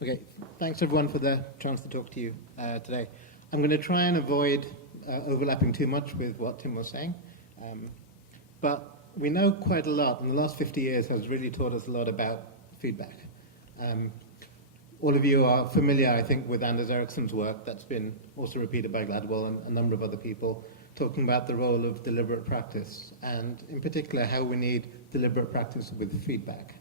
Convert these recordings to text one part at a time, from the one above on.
Okay, thanks everyone for the chance to talk to you today. I'm going to try and avoid overlapping too much with what Tim was saying, but we know quite a lot, and the last 50 years has really taught us a lot about feedback. All of you are familiar, I think, with Anders Ericsson's work that's been also repeated by Gladwell and a number of other people, talking about the role of deliberate practice, and in particular how we need deliberate practice with feedback.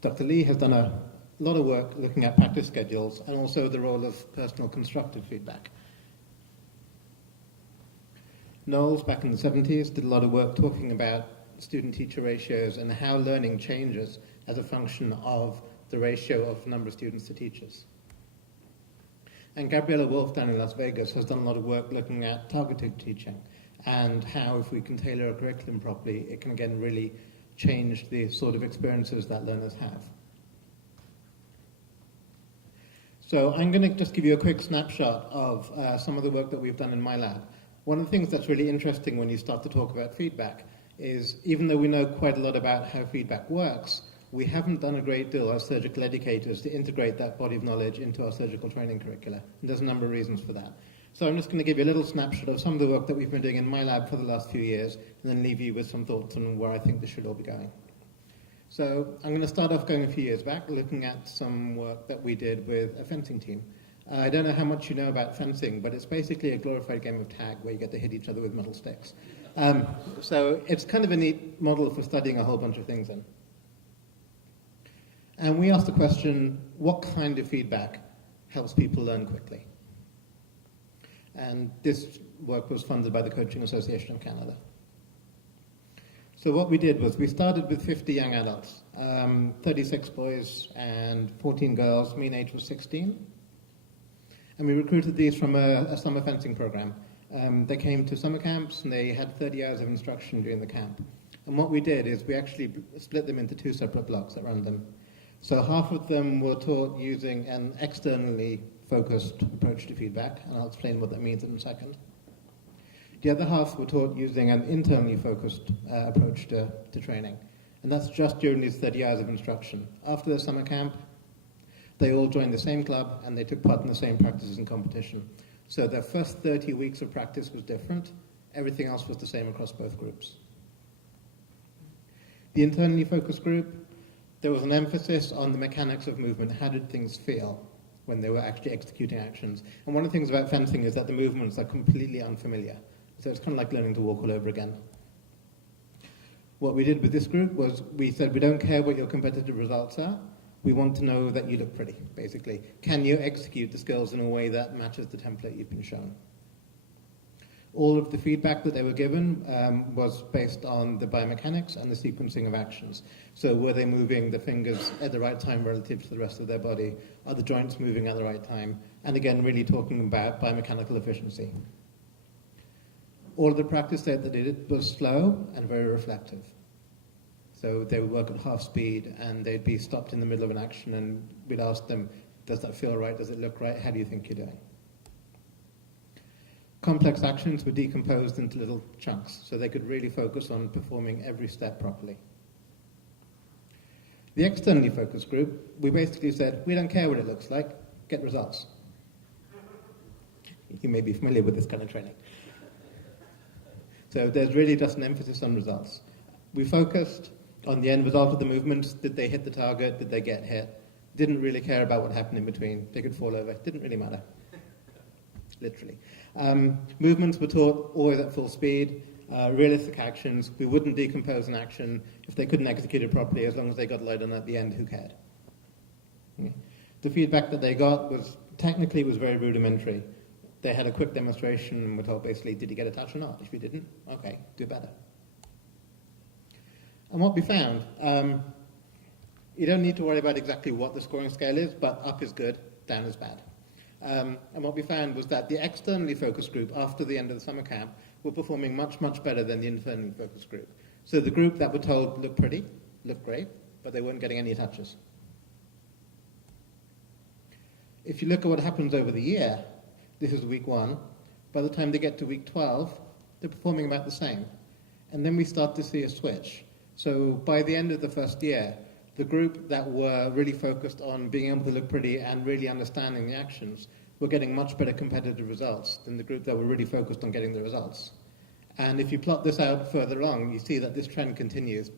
Dr. Lee has done a lot of work looking at practice schedules and also the role of personal constructive feedback. Knowles, back in the 70s, did a lot of work talking about student-teacher ratios and how learning changes as a function of the ratio of number of students to teachers. And Gabriella Wolf down in Las Vegas has done a lot of work looking at targeted teaching and how, if we can tailor a curriculum properly, it can again really change the sort of experiences that learners have. So I'm going to just give you a quick snapshot of some of the work that we've done in my lab. One of the things that's really interesting when you start to talk about feedback is, even though we know quite a lot about how feedback works, we haven't done a great deal as surgical educators to integrate that body of knowledge into our surgical training curricula. And there's a number of reasons for that. So I'm just going to give you a little snapshot of some of the work that we've been doing in my lab for the last few years, and then leave you with some thoughts on where I think this should all be going. So I'm going to start off going a few years back, looking at some work that we did with a fencing team. I don't know how much you know about fencing, but it's basically a glorified game of tag where you get to hit each other with metal sticks. So it's kind of a neat model for studying a whole bunch of things in. And we asked the question, what kind of feedback helps people learn quickly? And this work was funded by the Coaching Association of Canada. So what we did was we started with 50 young adults, 36 boys and 14 girls, mean age was 16. And we recruited these from a summer fencing program. They came to summer camps and they had 30 hours of instruction during the camp. And what we did is we actually split them into two separate blocks that run them. So half of them were taught using an externally focused approach to feedback, and I'll explain what that means in a second. The other half were taught using an internally focused approach to training, and that's just during these 30 hours of instruction. After the summer camp, they all joined the same club and they took part in the same practices and competition. So their first 30 weeks of practice was different. Everything else was the same across both groups. The internally focused group, there was an emphasis on the mechanics of movement. How did things feel when they were actually executing actions? And one of the things about fencing is that the movements are completely unfamiliar. So it's kind of like learning to walk all over again. What we did with this group was we said, we don't care what your competitive results are. We want to know that you look pretty, basically. Can you execute the skills in a way that matches the template you've been shown? All of the feedback that they were given was based on the biomechanics and the sequencing of actions. So were they moving the fingers at the right time relative to the rest of their body? Are the joints moving at the right time? And again, really talking about biomechanical efficiency. All of the practice that they did was slow and very reflective. So they would work at half speed and they'd be stopped in the middle of an action and we'd ask them, does that feel right? Does it look right? How do you think you're doing? Complex actions were decomposed into little chunks, so they could really focus on performing every step properly. The externally focused group, we basically said, we don't care what it looks like, get results. You may be familiar with this kind of training. So there's really just an emphasis on results. We focused on the end result of the movements. Did they hit the target? Did they get hit? Didn't really care about what happened in between. They could fall over. Didn't really matter. Literally. Movements were taught always at full speed, realistic actions. We wouldn't decompose an action if they couldn't execute it properly. As long as they got load on at the end, who cared? Okay. The feedback that they got was technically was very rudimentary. They had a quick demonstration and were told basically, did you get a touch or not? If you didn't, okay, do better. And what we found, you don't need to worry about exactly what the scoring scale is, but up is good, down is bad. And what we found was that the externally focused group, after the end of the summer camp, were performing much, much better than the internally focused group. So the group that were told looked pretty, looked great, but they weren't getting any touches. If you look at what happens over the year, this is week 1, by the time they get to week 12, they're performing about the same. And then we start to see a switch. So by the end of the first year, the group that were really focused on being able to look pretty and really understanding the actions were getting much better competitive results than the group that were really focused on getting the results. And if you plot this out further along, you see that this trend continues.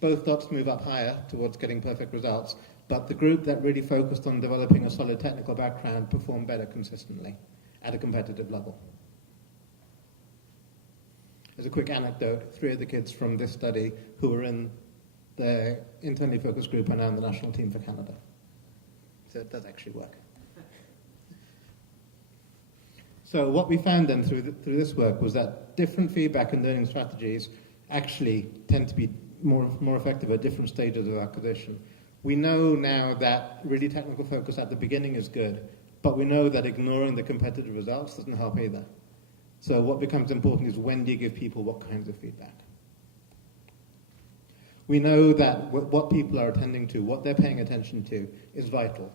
Both dots move up higher towards getting perfect results, but the group that really focused on developing a solid technical background performed better consistently at a competitive level. As a quick anecdote, 3 of the kids from this study who were in the internally focused group are now in the national team for Canada. So it does actually work. So what we found then through this work was that different feedback and learning strategies actually tend to be more effective at different stages of acquisition. We know now that really technical focus at the beginning is good, but we know that ignoring the competitive results doesn't help either. So what becomes important is when do you give people what kinds of feedback? We know that what people are attending to, what they're paying attention to, is vital.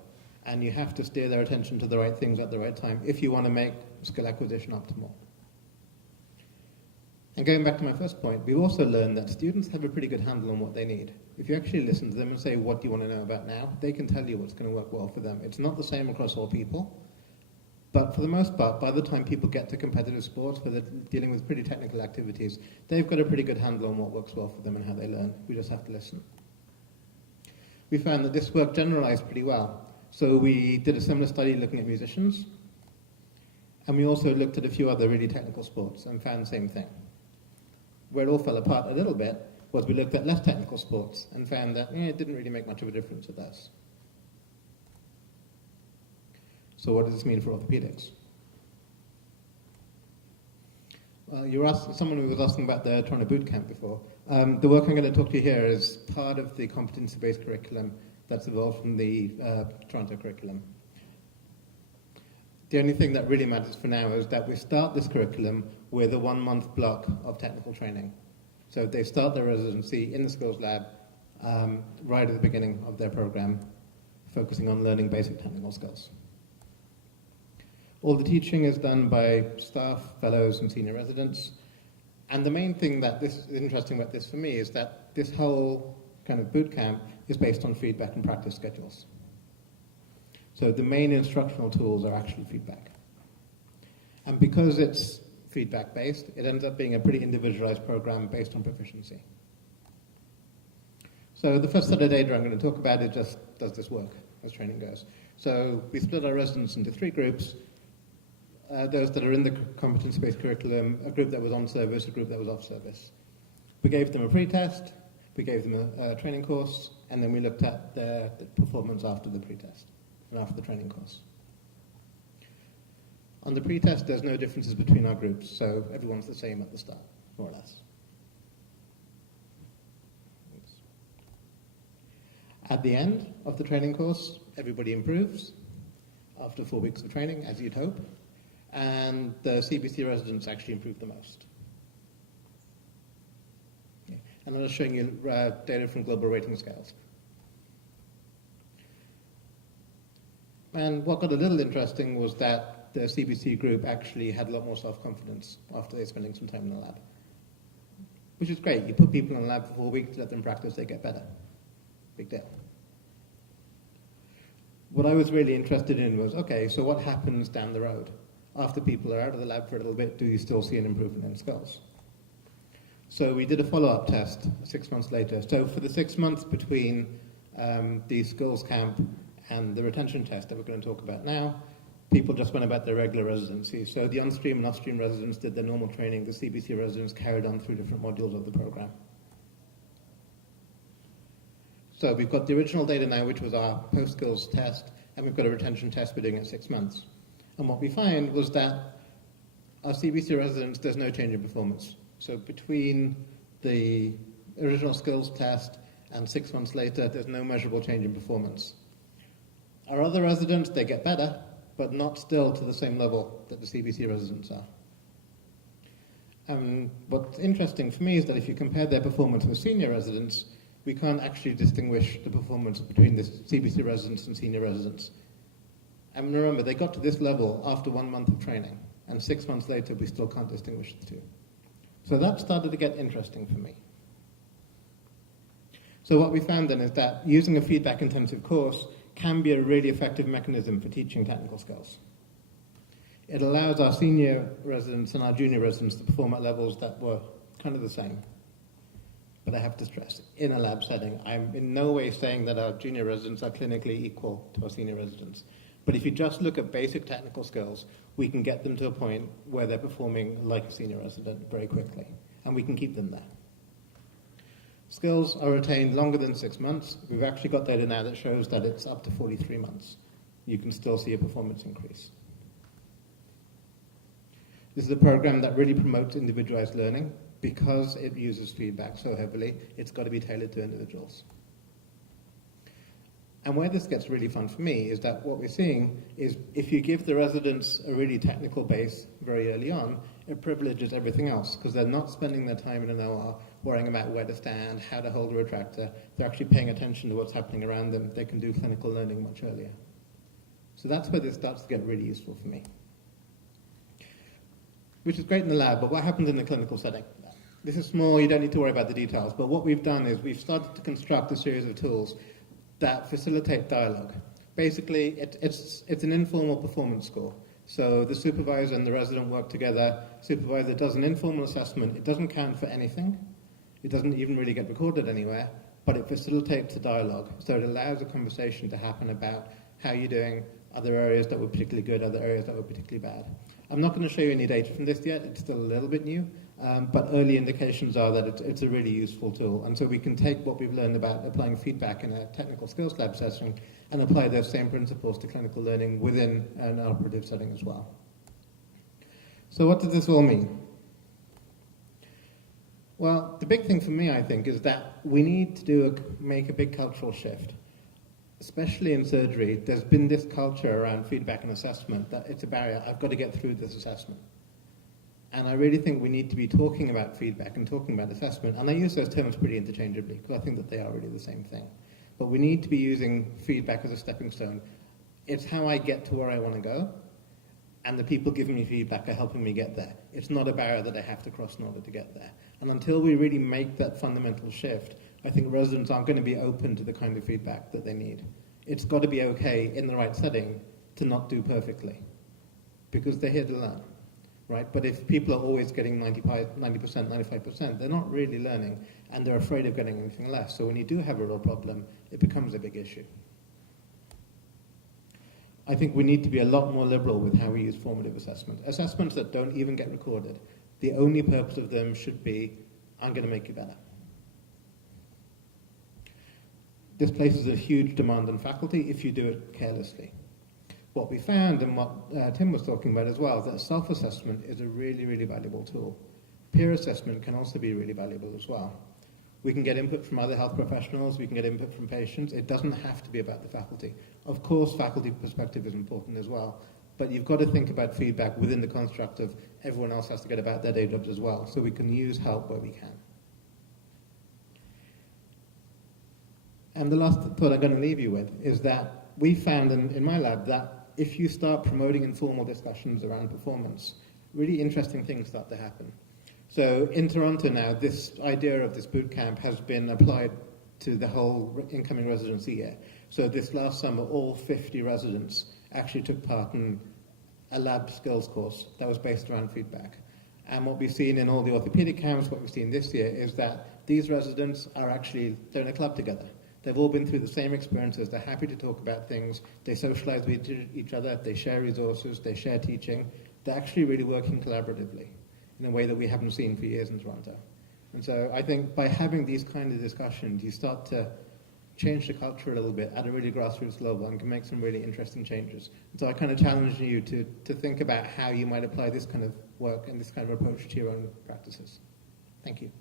And you have to steer their attention to the right things at the right time if you want to make skill acquisition optimal. And going back to my first point, we've also learned that students have a pretty good handle on what they need. If you actually listen to them and say, what do you want to know about now? They can tell you what's going to work well for them. It's not the same across all people, but for the most part, by the time people get to competitive sports where they're dealing with pretty technical activities, they've got a pretty good handle on what works well for them and how they learn. We just have to listen. We found that this work generalized pretty well. So we did a similar study looking at musicians, and we also looked at a few other really technical sports and found the same thing. Where it all fell apart a little bit was we looked at less technical sports and found that it didn't really make much of a difference with those. So what does this mean for orthopedics? Well, someone who was asking about the Toronto boot camp before. The work I'm going to talk to you here is part of the competency-based curriculum that's evolved from the Toronto curriculum. The only thing that really matters for now is that we start this curriculum with a 1-month block of technical training. So they start their residency in the skills lab right at the beginning of their program, focusing on learning basic technical skills. All the teaching is done by staff, fellows, and senior residents. And the main thing that is interesting about this for me is that this whole kind of boot camp is based on feedback and practice schedules. So the main instructional tools are actually feedback. And because it's feedback-based, it ends up being a pretty individualized program based on proficiency. So the first set of data I'm going to talk about is just, does this work as training goes? So we split our residents into 3 groups. Those that are in the competency-based curriculum, a group that was on service, a group that was off service. We gave them a pre-test, we gave them a training course, and then we looked at their performance after the pre-test and after the training course. On the pre-test, there's no differences between our groups, so everyone's the same at the start, more or less. At the end of the training course, everybody improves after 4 weeks of training, as you'd hope, and the CBC residents actually improve the most. Okay. And I'm just showing you data from global rating scales. And what got a little interesting was that the CBC group actually had a lot more self-confidence after they were spending some time in the lab. Which is great. You put people in the lab for 4 weeks, let them practice, they get better. Big deal. What I was really interested in was, okay, so what happens down the road? After people are out of the lab for a little bit, do you still see an improvement in skills? So we did a follow-up test 6 months later. So for the 6 months between the skills camp and the retention test that we're going to talk about now, people just went about their regular residency. So the on-stream and off-stream residents did their normal training. The CBC residents carried on through different modules of the program. So we've got the original data now, which was our post-skills test, and we've got a retention test we're doing at 6 months. And what we find was that our CBC residents, there's no change in performance. So between the original skills test and 6 months later, there's no measurable change in performance. Our other residents, they get better, but not still to the same level that the CBC residents are. And what's interesting for me is that if you compare their performance with senior residents, we can't actually distinguish the performance between the CBC residents and senior residents. And remember, they got to this level after 1 month of training, and 6 months later, we still can't distinguish the two. So that started to get interesting for me. So what we found then is that using a feedback-intensive course can be a really effective mechanism for teaching technical skills. It allows our senior residents and our junior residents to perform at levels that were kind of the same. But I have to stress, in a lab setting, I'm in no way saying that our junior residents are clinically equal to our senior residents. But if you just look at basic technical skills, we can get them to a point where they're performing like a senior resident very quickly, and we can keep them there. Skills are retained longer than 6 months. We've actually got data now that shows that it's up to 43 months. You can still see a performance increase. This is a program that really promotes individualized learning. Because it uses feedback so heavily, it's got to be tailored to individuals. And where this gets really fun for me is that what we're seeing is if you give the residents a really technical base very early on, it privileges everything else because they're not spending their time in an OR worrying about where to stand, how to hold a retractor. They're actually paying attention to what's happening around them. They can do clinical learning much earlier. So that's where this starts to get really useful for me. Which is great in the lab, but what happens in the clinical setting? This is small, you don't need to worry about the details, but what we've done is we've started to construct a series of tools that facilitate dialogue. Basically, it's an informal performance score. So the supervisor and the resident work together. Supervisor does an informal assessment. It doesn't count for anything. It doesn't even really get recorded anywhere, but it facilitates a dialogue. So it allows a conversation to happen about how you're doing, other areas that were particularly good, other areas that were particularly bad. I'm not going to show you any data from this yet. It's still a little bit new. But early indications are that it's a really useful tool. And so we can take what we've learned about applying feedback in a technical skills lab session and apply those same principles to clinical learning within an operative setting as well. So what does this all mean? Well, the big thing for me, I think, is that we need to make a big cultural shift. Especially in surgery, there's been this culture around feedback and assessment that it's a barrier. I've got to get through this assessment. And I really think we need to be talking about feedback and talking about assessment. And I use those terms pretty interchangeably because I think that they are really the same thing. But we need to be using feedback as a stepping stone. It's how I get to where I want to go. And the people giving me feedback are helping me get there. It's not a barrier that I have to cross in order to get there. And until we really make that fundamental shift, I think residents aren't going to be open to the kind of feedback that they need. It's got to be okay in the right setting to not do perfectly because they're here to learn. Right? But if people are always getting 90%, 95%, they're not really learning, and they're afraid of getting anything less. So when you do have a real problem, it becomes a big issue. I think we need to be a lot more liberal with how we use formative assessment. Assessments that don't even get recorded, the only purpose of them should be, I'm going to make you better. This places a huge demand on faculty if you do it carelessly. What we found, and what Tim was talking about as well, is that self-assessment is a really, really valuable tool. Peer assessment can also be really valuable as well. We can get input from other health professionals, we can get input from patients. It doesn't have to be about the faculty. Of course, faculty perspective is important as well, but you've got to think about feedback within the construct of everyone else has to get about their day jobs as well, so we can use help where we can. And the last thought I'm going to leave you with is that we found in my lab that if you start promoting informal discussions around performance, really interesting things start to happen. So in Toronto now, this idea of this boot camp has been applied to the whole incoming residency year. So this last summer, all 50 residents actually took part in a lab skills course that was based around feedback. And what we've seen in all the orthopedic camps, what we've seen this year, is that these residents are actually, they're in a club together. They've all been through the same experiences. They're happy to talk about things. They socialize with each other. They share resources. They share teaching. They're actually really working collaboratively in a way that we haven't seen for years in Toronto. And so I think by having these kind of discussions, you start to change the culture a little bit at a really grassroots level and can make some really interesting changes. And so I kind of challenge you to think about how you might apply this kind of work and this kind of approach to your own practices. Thank you.